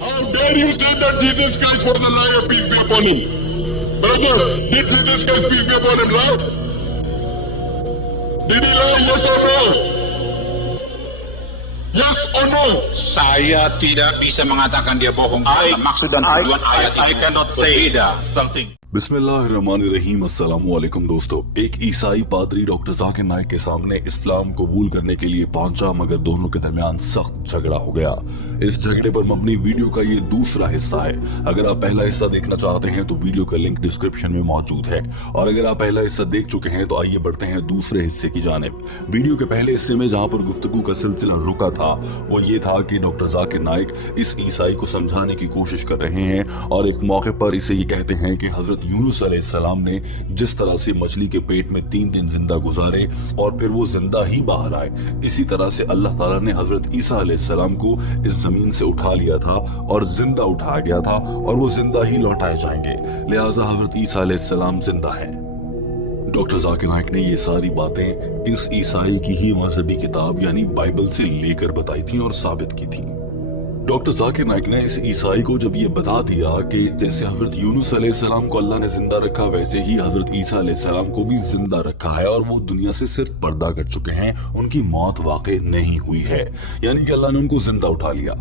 How dare you say that Jesus Christ for the liar, peace be upon him? Brother, did Jesus Christ, peace be upon him, lie? Did he lie, yes or no? Yes or no? Saya tidak bisa mengatakan dia bohong. Maksud dan tujuan ayat itu. I cannot say something. बिस्मिल्लाहिर्रहमानिर्रहीम अस्सलाम वालेकुम दोस्तों। एक ईसाई पादरी doctor Zakir Naik के सामने इस्लाम कबूल करने के लिए पहुंचा, मगर दोनों के दरमियान सख्त झगड़ा हो गया। इस झगड़े पर मबनी वीडियो का ये दूसरा हिस्सा है। अगर आप पहला हिस्सा देखना चाहते हैं तो वीडियो का लिंक डिस्क्रिप्शन में मौजूद है, और अगर आप पहला हिस्सा देख चुके हैं तो आइए बढ़ते हैं दूसरे हिस्से की जानिब। वीडियो के पहले हिस्से में जहाँ पर गुफ्तगू का सिलसिला रुका था वो ये था कि डॉक्टर जाकिर नाइक इस ईसाई को समझाने की कोशिश कर रहे हैं, और एक मौके पर इसे ये कहते हैं कि हजरत यूनुस अलैहिस्सलाम ने जिस तरह से मछली के पेट में 3 दिन जिंदा गुजारे और फिर वो जिंदा ही बाहर आए, इसी तरह से अल्लाह ताला ने हजरत ईसा अलैहिस्सलाम को इस जमीन से उठा लिया था और जिंदा उठाया गया था, और वो जिंदा ही लौटाए जाएंगे। लिहाजा हजरत ईसा अलैहिस्सलाम जिंदा है। डॉक्टर जाकिर नाइक ने ये सारी बातें इस ईसाई की ही मजहबी किताब यानी बाइबल से लेकर बताई थी और साबित की थी। डॉक्टर जाकिर नाइक ने इस ईसाई को जब ये बता दिया कि जैसे हजरत यूनुस अलैहिस्सलाम को अल्लाह ने जिंदा रखा, वैसे ही हजरत ईसा अलैहिस्सलाम को भी जिंदा रखा है और वो दुनिया से सिर्फ पर्दा कर चुके हैं, उनकी मौत वाकई नहीं हुई है, यानी कि अल्लाह ने उनको जिंदा उठा लिया।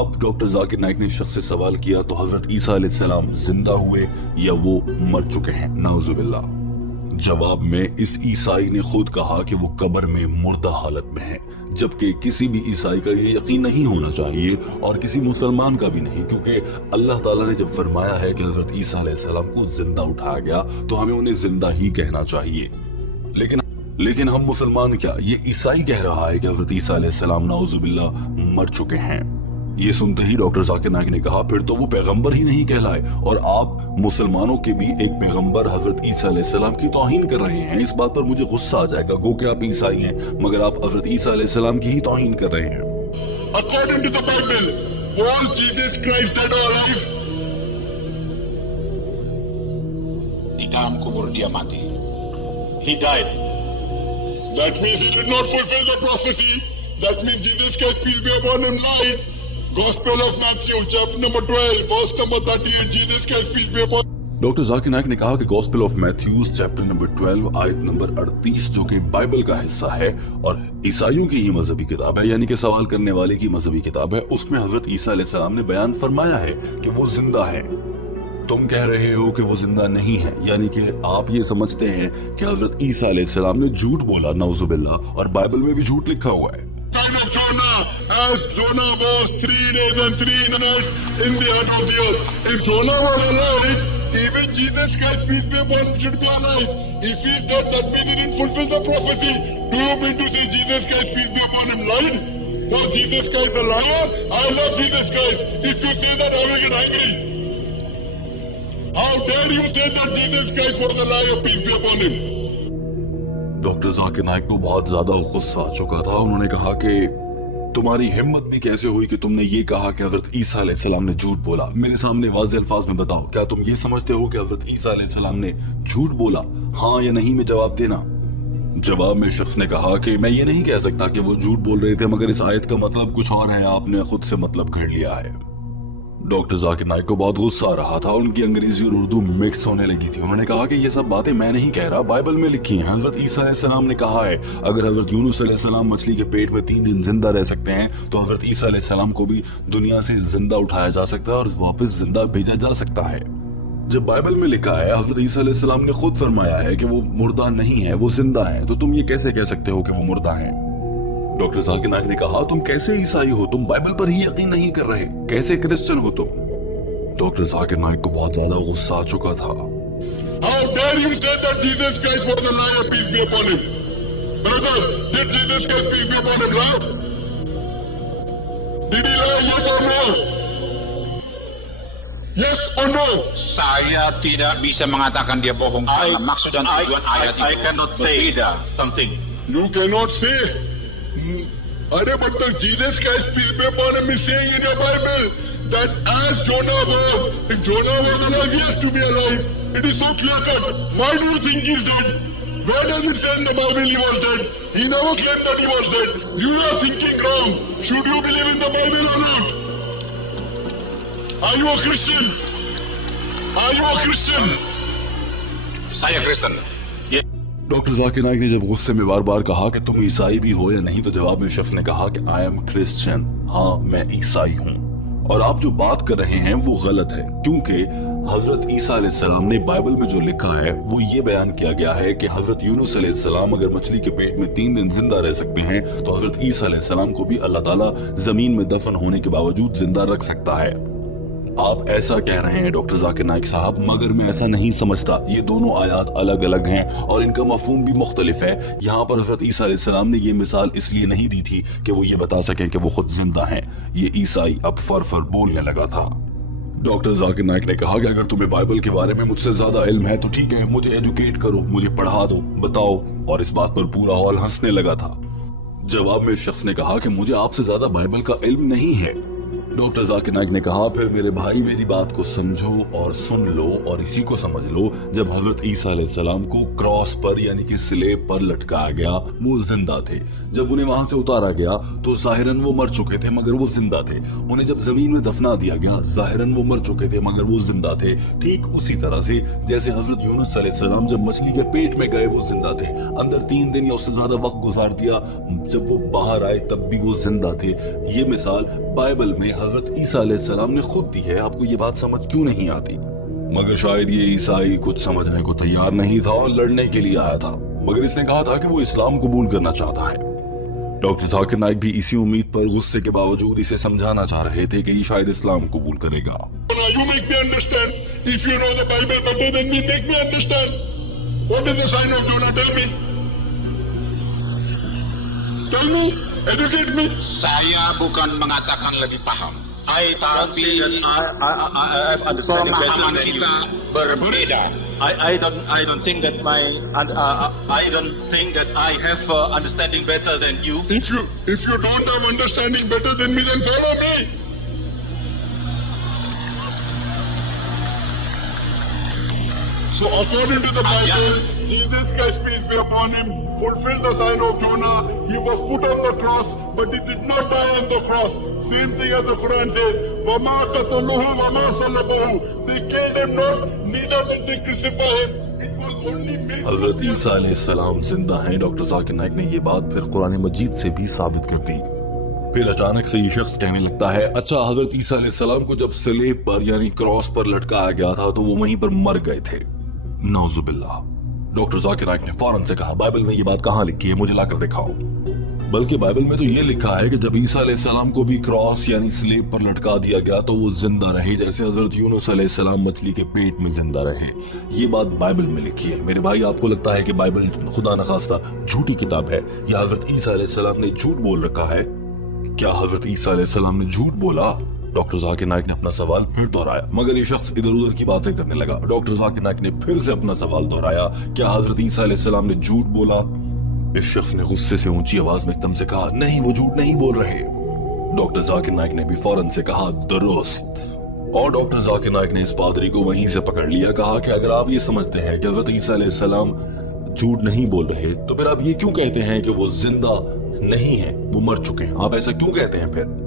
अब डॉक्टर जाकिर नाइक ने शख्स से सवाल किया तो हजरत ईसा अलैहिस्सलाम जिंदा हुए या वो मर चुके हैं? नाउजुबिल्लाह। जवाब में इस ईसाई ने खुद कहा कि वो कब्र में मुर्दा हालत में है, जबकि किसी भी ईसाई का ये यकीन नहीं होना चाहिए और किसी मुसलमान का भी नहीं, क्योंकि अल्लाह ताला ने जब फरमाया है कि हजरत ईसा अलैहिस्सलाम को जिंदा उठाया गया तो हमें उन्हें जिंदा ही कहना चाहिए। लेकिन हम मुसलमान क्या, ये ईसाई कह रहा है कि हजरत ईसा अलैहिस्सलाम नाउजुबिल्लाह मर चुके हैं। ये सुनते ही डॉक्टर जाकिर नाइक ने कहा फिर तो वो पैगंबर ही नहीं कहलाए, और आप मुसलमानों के भी एक पैगंबर हजरत ईसा अलैहिस्सलाम की तौहीन कर रहे हैं। इस बात पर मुझे गुस्सा आ जाएगा, गो कि आप ईसाई हैं मगर आप हजरत ईसा अलैहिस्सलाम की ही तौहीन कर रहे हैं। According to the Bible, was Jesus Christ dead or alive? Di dalam kubur dia mati. He died. That means he did not fulfill the prophecy. That means Jesus Christ, peace be upon him, lied. Gospel of Matthew, chapter number 12, verse number 38, Jesus Christ, peace be upon him. Doctor Zakir Naik ने कहा कि gospel of Matthews chapter number 12 आयत number 38, जो कि Bible का हिस्सा है और ईसाइयों की ही मजहबी किताब है, यानी कि सवाल करने वाले की मजहबी किताब है, उसमें हजरत ईसा अलैहिस्सलाम ने बयान फरमाया है कि वो जिंदा है। तुम कह रहे हो कि वो जिंदा नहीं है, यानी कि आप ये समझते हैं कि हजरत ईसा अलैहिस्सलाम ने झूठ बोला, नाउजुबिल्लाह, और बाइबल में भी झूठ लिखा हुआ है। Sign of Jonah, as Jonah was 3 days and 3 nights in the heart of the earth. If Jonah was alive, even Jesus Christ, peace be upon him, should be alive. If he dead, that means he didn't fulfill the prophecy. Do you mean to say Jesus Christ, peace be upon him, lied? Was Jesus Christ a liar? I love Jesus Christ. If you say that, I will get angry. How dare you say that Jesus Christ was a liar, peace be upon him? Doctor Zakir Naik को बहुत ज्यादा गुस्सा आ चुका था। उन्होंने कहा कि तुम्हारी हिम्मत भी कैसे हुई कि तुमने ये कहा कि हजरत ईसा अलैहिस्सलाम ने झूठ बोला। मेरे सामने वाज़ेह अल्फाज में बताओ, क्या तुम ये समझते हो कि हजरत ईसा अलैहिस्सलाम ने झूठ बोला? हाँ या नहीं में जवाब देना। जवाब में शख्स ने कहा कि मैं ये नहीं कह सकता कि वो झूठ बोल रहे थे, मगर इस आयत का मतलब कुछ और है, आपने खुद से मतलब कर लिया है। डॉक्टर जाकिर नाइक को बहुत गुस्सा आ रहा था, उनकी अंग्रेजी और उर्दू मिक्स होने लगी थी। उन्होंने कहा कि ये सब बातें मैं नहीं कह रहा, बाइबल में लिखी हैं। हजरत ईसा अलैहिस्सलाम ने कहा है अगर हजरत यूनुस अलैहिस्सलाम मछली के पेट में 3 दिन जिंदा रह सकते हैं तो हजरत ईसा अलैहिस्सलाम को भी दुनिया से जिंदा उठाया जा सकता है और वापस जिंदा भेजा जा सकता है। जब बाइबल में लिखा है, हजरत ईसा अलैहिस्सलाम ने खुद फरमाया है कि वो मुर्दा नहीं है, वो जिंदा है, तो तुम ये कैसे कह सकते हो कि वो मुर्दा है? डॉक्टर जाकिर नाइक ने कहा तुम कैसे ईसाई हो, तुम बाइबल पर ही यकीन नहीं कर रहे, कैसे क्रिश्चियन हो तुम? डॉक्टर जाकिर नाइक को बहुत ज्यादा गुस्सा आ चुका था। How dare you say that Jesus Christ was a liar, peace be upon him? Brother, did Jesus Christ, peace be upon him, lie? Did he lie, yes or no? Yes or no? Saya tidak bisa mengatakan dia bohong. Maksud dan tujuan ayat itu. I cannot say something. You cannot say. Arey, but the Jesus Christ, peace be upon him, is saying in your Bible that as Jonah was, if Jonah was alive, he has to be alive. It is so clear cut. Why do you think he's dead? Where does it say in the Bible he was dead? He never claimed that he was dead. You are thinking wrong. Should you believe in the Bible or not? Are you a Christian? Are you a Christian? Saya Kristen. Doctor Zakir Naik ने जब गुस्से में बार बार कहा कि तुम ईसाई भी हो या नहीं, तो जवाब में शख्स ने कहा कि आई एम क्रिश्चियन, हाँ मैं ईसाई हूँ। और आप जो बात कर रहे हैं वो गलत है, क्योंकि हजरत ईसा अलैहिस्सलाम ने बाइबल में जो लिखा है वो ये बयान किया गया है कि हजरत यूनुस अलैहिस्सलाम अगर मछली के पेट में 3 दिन जिंदा रह सकते हैं, तो हजरत ईसा अलैहिस्सलाम को भी अल्लाह ताला जमीन में दफन होने के बावजूद जिंदा रख सकता है। आप ऐसा कह रहे हैं डॉक्टर जाकिर नाइक साहब, मगर मैं ऐसा नहीं समझता। ये दोनों आयात अलग अलग हैं और इनका मफहूम भी मुख्तलिफ है। यहाँ पर हजरत ईसा अलैहिस्सलाम ने ये मिसाल इसलिए नहीं दी थी कि वो ये बता सकें कि वो खुद जिंदा हैं। ये ईसाई अब फर बोलने लगा था। डॉक्टर जाकिर नाइक ने कहा कि अगर तुम्हें बाइबल के बारे में मुझसे ज्यादा इल्म है तो ठीक है, मुझे एजुकेट करो, मुझे पढ़ा दो, बताओ। और इस बात पर पूरा हॉल हंसने लगा था। जवाब में शख्स ने कहा कि मुझे आपसे ज्यादा बाइबल का इल्म नहीं है। डॉक्टर जाकिर नाइक ने कहा, फिर मेरे भाई मेरी बात को समझो और सुन लो और इसी को समझ लो, जब हजरत ईसा अलैहिस्सलाम को क्रॉस पर यानी कि स्लेब पर लटकाया गया वो जिंदा थे। जब उन्हें वहां से उतारा गया तो जाहिरन वो मर चुके थे मगर वो जिंदा थे। उन्हें जब जमीन में दफना दिया गया जाहिरन वो मर चुके थे मगर वो जिंदा थे। ठीक उसी तरह से जैसे हजरत यूनुस अलैहिस्सलाम जब मछली के पेट में गए वो जिंदा थे, अंदर 3 दिन या उससे ज्यादा वक्त गुजार दिया, जब वो बाहर आए तब भी वो जिंदा थे। ये मिसाल बाइबल में हजरत ईसा अलैहिस्सलाम ने खुद दी है। आपको ये बात समझ क्यों नहीं आती? मगर शायद ये ईसाई कुछ समझने को तैयार नहीं था और लड़ने के लिए आया था, मगर इसने कहा था कि वो इस्लाम कबूल करना चाहता है। डॉक्टर जाकिर नाइक भी इसी उम्मीद पर गुस्से के बावजूद इसे समझाना चाह रहे थे कि ये शायद इस्लाम कबूल करेगा। You make me understand. If you know the Bible better than me, make me understand. What is the sign of Jonah? Tell me. Tell me. Educate me. Saya bukan mengatakan lebih paham. I don't say that I have understanding better Pemahaman than you. kita berbeda. I don't think that I don't think that I have understanding better than you. If you don't have understanding better than me, then follow me. So according to the Bible, Jesus Christ, peace be upon him, fulfilled the sign of Jonah. He was put on the cross, but he did not die on the cross. Same thing as the Quran says, وَمَا قَتَلُوهُ وَمَا صَلَبُوهُ. They killed him not, neither did they crucify him. It was only made. हजरत ईसा अलैहिस्सलाम जिंदा हैं। Doctor Zakir Naik ने ये बात फिर कुरान मजीद से भी साबित कर दी। फिर अचानक से ये शख्स कहने लगता है, अच्छा हजरत ईसा अलैहिस्सलाम को जब स्लेब पर यानी क्रॉस पर लटकाया गया था तो वो वहीं पर मर गए थे। नौजुबिल्लाह। डॉक्टर जाकिर नाइक ने फौरन से कहा, बाइबल में ये बात कहाँ लिखी है, मुझे लाकर दिखाओ। बल्कि बाइबल में तो ये लिखा है कि जब ईसा अलैहिस्सलाम को भी क्रॉस यानी स्लेब पर लटका दिया गया तो वो जिंदा रहे, जैसे हजरत यूनुस अलैहिस्सलाम मछली के पेट में जिंदा रहे। ये बात बाइबल में लिखी है। मेरे भाई, आपको लगता है कि बाइबल खुदा न खास्ता झूठी किताब है या हजरत ईसा अलैहिस्सलाम ने झूठ बोल रखा है? क्या हजरत ईसा अलैहिस्सलाम ने झूठ बोला? डॉक्टर जाकिर नाइक ने अपना सवाल फिर दोहराया, मगर ये शख्स इधर उधर की बातें करने लगा। डॉक्टर जाकिर नाइक ने फिर से अपना सवाल दोहराया, क्या हजरत ईसा अलैहिस्सलाम ने झूठ बोला? इस शख्स ने गुस्से से ऊंची आवाज में एकदम से कहा, नहीं वो झूठ नहीं बोल रहे। डॉक्टर जाकिर नाइक ने भी फौरन से कहा, दुरुस्त। और डॉक्टर जाकिर नाइक ने इस पादरी को वहीं से पकड़ लिया, कहा कि अगर आप ये समझते हैं कि हजरत ईसा अलैहिस्सलाम झूठ नहीं बोल रहे तो फिर आप ये क्यों कहते हैं कि वो जिंदा नहीं है, वो मर चुके हैं? आप ऐसा क्यों कहते हैं फिर?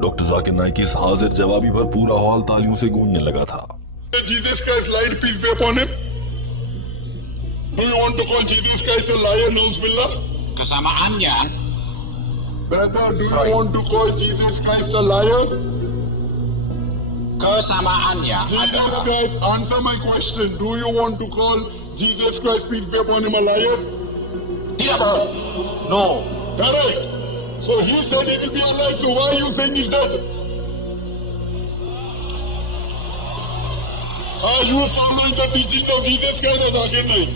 डॉक्टर जाकिर नाइक की इस हाजिर जवाबी पर पूरा हॉल तालियों से गूंजने लगा था। Jesus Christ lied, peace be upon him. Do you want to call Jesus Christ a liar, Nauzubillah? Kesamaannya, Brother, do you want to call Jesus Christ a liar? kesamaannya Jesus adalah Christ, answer my question. Do you want to call Jesus Christ, peace be upon him, a liar? tidak. No. Correct. So he said he will be alive, so why are you saying he's dead? Are you following the teaching of Jesus Christ or Zakir Naik?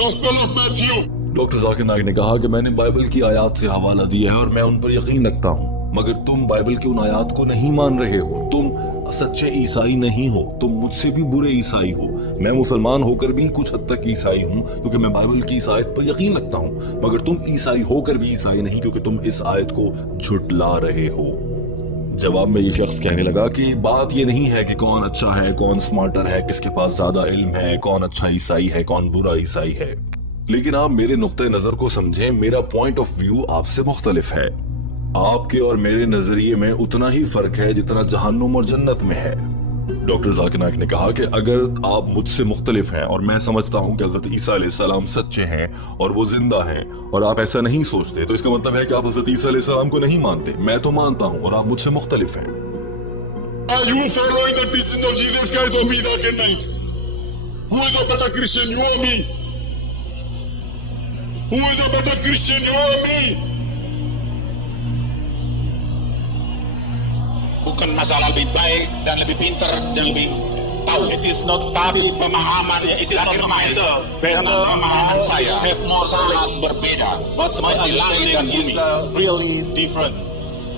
Gospel of Matthew. Doctor Zakir Naik ने कहा कि मैंने Bible की आयत से हवाला दिया है और मैं उन पर यकीन रखता हूँ, मगर तुम बाइबल की उन आयत को नहीं मान रहे हो। तुम सच्चे ईसाई नहीं हो, तुम मुझसे भी बुरे ईसाई हो। मैं मुसलमान होकर भी कुछ हद तक ईसाई हूँ क्योंकि मैं बाइबल की इस आयत पर यकीन रखता हूँ, मगर तुम ईसाई होकर भी ईसाई नहीं क्योंकि तुम इस आयत को झुटला रहे हो। जवाब में ये शख्स कहने लगा कि बात ये नहीं है कि कौन अच्छा है, कौन स्मार्टर है, किसके पास ज्यादा इल्म है, कौन अच्छा ईसाई है, कौन बुरा ईसाई है, लेकिन आप मेरे नुक्ते नजर को समझें। मेरा पॉइंट ऑफ व्यू आपसे मुख्तलिफ है। आपके और मेरे नजरिए में उतना ही फर्क है जितना जहन्नुम और जन्नत में है। डॉक्टर जाकिर नाइक ने कहा कि अगर आप मुझसे मुख्तलिफ हैं और मैं समझता हूं कि हजरत ईसा अलैहिस्सलाम सच्चे हैं और वो जिंदा हैं और आप ऐसा नहीं सोचते, तो इसका मतलब है कि आप हजरत ईसा अलैहिस्सलाम को नहीं मानते। मैं तो मानता हूं और आप मुझसे मुख्तलिफ हैं। Are you following the teaching of Jesus Christ or me, Zakir Naik? Who is a better Christian, you or me? Who is a better Christian, you or me? Bukan masalah lebih baik dan lebih pintar dan lebih tahu. It is not Tapi topic. pemahaman It is not Zakir the Naik matter. dengan pemahaman saya have more sangat knowledge. berbeda. But my Seperti langit dan understanding is bumi. really different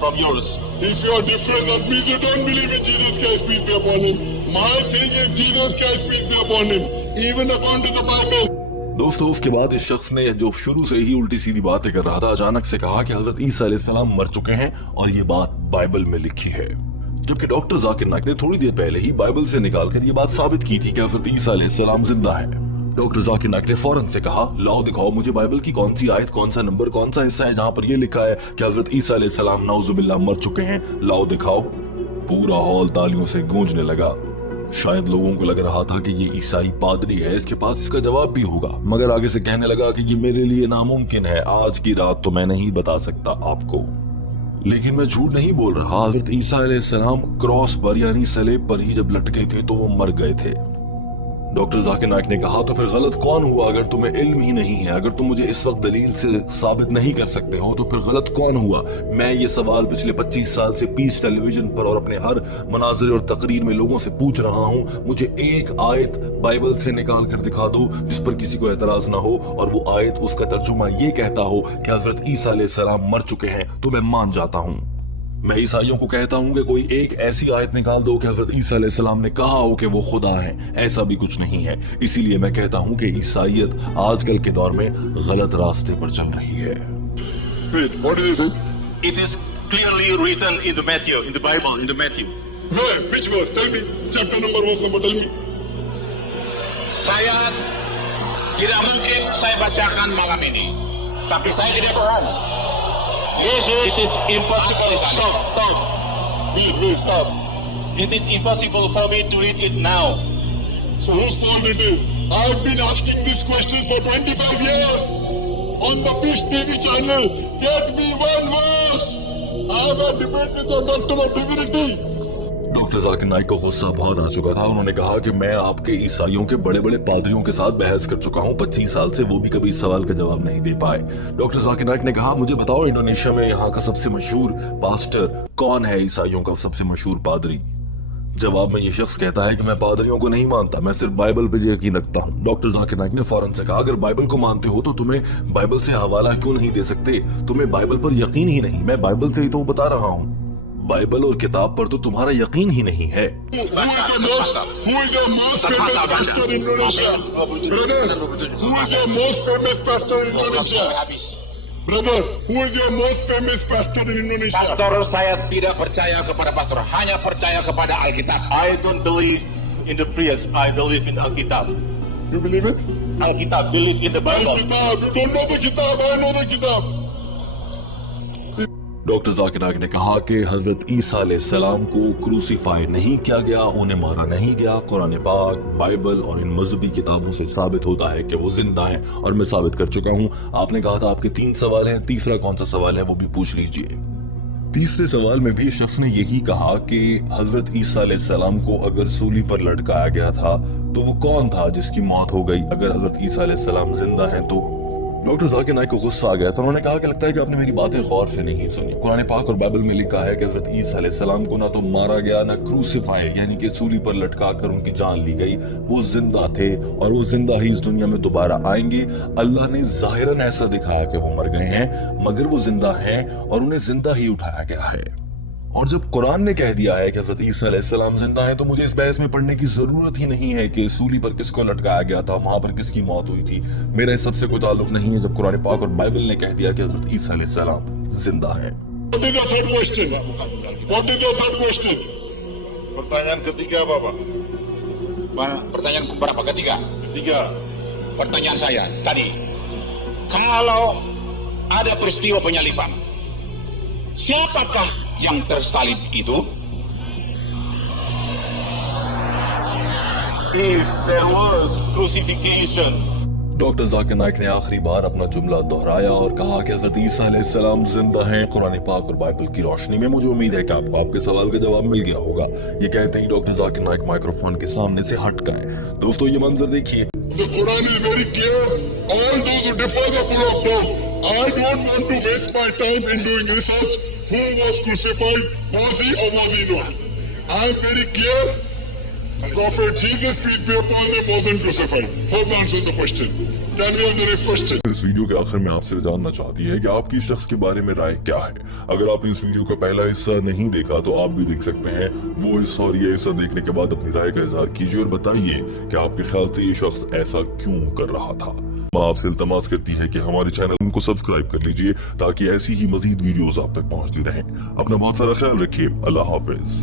from yours. If you are different, that means you don't believe in Jesus Christ, peace be upon him. My thing is Jesus Christ, peace be upon him. Even according to the Bible. दोस्तों, उसके बाद इस शख्स ने जो शुरू से ही उल्टी सीधी बातें कर रहा था, अचानक से कहा कि हजरत ईसा अलैहिस्सलाम मर चुके हैं और ये बात बाइबल में लिखी है। जबकि डॉक्टर जाकिर नाइक ने थोड़ी देर पहले ही बाइबल से निकालकर ये बात साबित की थी कि हजरत ईसा अलैहिस्सलाम जिंदा है। डॉक्टर जाकिर नाइक ने फौरन से कहा, लाओ दिखाओ मुझे बाइबल की कौन सी आयत, कौन सा नंबर, कौन सा हिस्सा है जहां पर यह लिखा है कि हजरत ईसा अलैहिस्सलाम नाउजुबिल्लाह मर चुके हैं। लाओ दिखाओ। पूरा हॉल तालियों से गूंजने लगा। शायद लोगों को लग रहा था कि ये ईसाई पादरी है, इसके पास इसका जवाब भी होगा, मगर आगे से कहने लगा कि ये मेरे लिए नामुमकिन है, आज की रात तो मैं नहीं बता सकता आपको। लेकिन मैं झूठ नहीं बोल रहा, हजरत ईसा अलैहिस्सलाम क्रॉस पर यानी सलेब पर ही जब लटके थे तो वो मर गए थे। डॉक्टर जाकिर नाइक ने कहा, तो फिर गलत कौन हुआ अगर तुम्हें इल्म ही नहीं है? अगर तुम मुझे इस वक्त दलील से साबित नहीं कर सकते हो तो फिर गलत कौन हुआ? मैं ये सवाल पिछले 25 साल से पीस टेलीविजन पर और अपने हर मनाज़िर और तकरीर में लोगों से पूछ रहा हूँ। मुझे एक आयत बाइबल से निकाल कर दिखा दो जिस पर किसी को एतराज ना हो और वो आयत उसका तर्जुमा ये कहता हो कि हजरत ईसा अलैहिस्सलाम मर चुके हैं, तो मैं मान जाता हूँ। मैं ईसाइयों को कहता हूं कि कोई एक ऐसी आयत निकाल दो कि हजरत ईसा अलैहिस्सलाम ने कहा हो कि वो खुदा है। ऐसा भी कुछ नहीं है। इसीलिए मैं कहता हूं कि ईसाइयत आजकल के दौर में गलत रास्ते पर चल रही है। Wait, what is it? It is clearly written in the Matthew, in the Bible, in the Matthew. Where? Which verse? Tell me. Chapter number, verse number, tell me. Saya tidak mungkin saya bacakan malam ini, tapi saya tidak bohong. It is impossible. Stop. Wait, Stop. It is impossible for me to read it now. So whose fault it is? I've been asking this question for 25 years on the Fish TV channel. Get me one verse. I have a debate with the doctor of divinity. Doctor Zakir Naik को गुस्सा बहुत आ चुका था। उन्होंने कहा कि मैं आपके ईसाइयों के बड़े बड़े पादरियों के साथ बहस कर चुका हूं 25 साल से, वो भी कभी इस सवाल का जवाब नहीं दे पाए। डॉक्टर जाकिर नाइक ने कहा, मुझे बताओ इंडोनेशिया में यहाँ का सबसे मशहूर पास्टर कौन है, ईसाइयों का सबसे मशहूर पादरी? जवाब में ये शख्स कहता है कि मैं पादरियों को नहीं मानता, मैं सिर्फ बाइबल पर यकीन रखता हूँ। डॉक्टर जाकिर नाइक ने फौरन से कहा, अगर बाइबल को मानते हो तो तुम्हें बाइबल से हवाला क्यों नहीं दे सकते? तुम्हें बाइबल पर यकीन ही नहीं। मैं बाइबल से ही तो बता रहा हूँ, बाइबल और किताब पर तो तुम्हारा यकीन ही नहीं है। Who is the most famous pastor in Indonesia? Brother, who is your most famous pastor in Indonesia? Brother, who is your most famous pastor in Indonesia? Pastor, saya tidak percaya kepada pastor, hanya percaya kepada Alkitab. I don't believe in the priest. I believe in Alkitab. You believe it? Alkitab, believe in the Bible. Kitab. You don't know the kitab. I know the kitab. Doctor Zakir Naik ने कहा कि हजरत ईसा अलैहिस्सलाम को crucify नहीं किया गया, उन्हें मारा नहीं गया। कुरान पाक, बाइबल और इन मजहबी किताबों से साबित होता है कि वो जिंदा हैं और मैं साबित कर चुका हूं। आपने कहा था आपके 3 सवाल हैं, तीसरा कौन सा सवाल है वो भी पूछ लीजिए। तीसरे सवाल में भी शख्स ने यही कहा कि हजरत ईसा अलैहिस्सलाम को अगर सूली पर लटकाया गया था तो वो कौन था जिसकी मौत हो गई? अगर हजरत ईसा अलैहिस्सलाम जिंदा हैं तो? डॉक्टर जाकिर नाइक को गुस्सा आ गया तो उन्होंने कहा कि लगता है कि आपने मेरी बातें गौर से नहीं सुनी। कुरान पाक और बाइबल में लिखा है कि हजरत ईसा अलैहिस्सलाम को ना तो मारा गया, ना क्रूसीफाई यानी कि सूली पर लटका कर उनकी जान ली गई। वो जिंदा थे और वो जिंदा ही इस दुनिया में दोबारा आएंगे। अल्लाह ने जाहिरन ऐसा दिखाया कि वो मर गए हैं, मगर वो जिंदा हैं और उन्हें जिंदा ही उठाया गया है। और जब कुरान ने कह दिया है कि हजरत ईसा अलैहिस्सलाम जिंदा है, तो मुझे इस बहस में पढ़ने की जरूरत ही नहीं है कि सूली पर किसको लटकाया गया था, वहां पर किसकी मौत हुई थी। मेरा इस सबसे कोई ताल्लुक नहीं है जब कुरान पाक और बाइबल ने कह दिया कि हजरत ईसा अलैहिस्सलाम जिंदा है। What is your third question? What is your third question? Pertanyaan ketiga apa, Pak? Pertanyaan berapa? Ketiga. Ketiga. Pertanyaan saya tadi, kalau ada peristiwa penyaliban, siapakah yang tersalib itu? If there was crucifixion, doctor Zakir Naik ने आखिरी बार अपना जुमला दोहराया और कहा कि हज़रत ईसा अलैहिस्सलाम जिंदा हैं कुरान पाक और बाइबल की रोशनी में। मुझे उम्मीद है कि आपको आपके सवाल का जवाब मिल गया होगा। ये कहते ही डॉक्टर जाकिर नाइक माइक्रोफोन के सामने से हट गए। दोस्तों ये मंजर देखिए। The Quran is very clear. All those who differ are full of doubt. I don't want to waste my time in doing research. Who was crucified? Was he or was he not? I am very clear. Prophet Jesus, peace be upon him, wasn't crucified. Hope answers the question. Can we have the next question? इस video के आखिर में आपसे जानना चाहती है कि आपकी शख्स के बारे में राय क्या है। अगर आपने इस वीडियो का पहला हिस्सा नहीं देखा तो आप भी देख सकते हैं वो हिस्सा, और ये हिस्सा देखने के बाद अपनी राय का इजहार कीजिए और बताइए कि आपके ख्याल से ये शख्स ऐसा क्यों कर रहा था। माँ आपसे इल्तमास करती है कि हमारे चैनल को सब्सक्राइब कर लीजिए ताकि ऐसी ही मजीद वीडियोस आप तक पहुंचती रहें। अपना बहुत सारा ख्याल रखिए। अल्लाह हाफिज।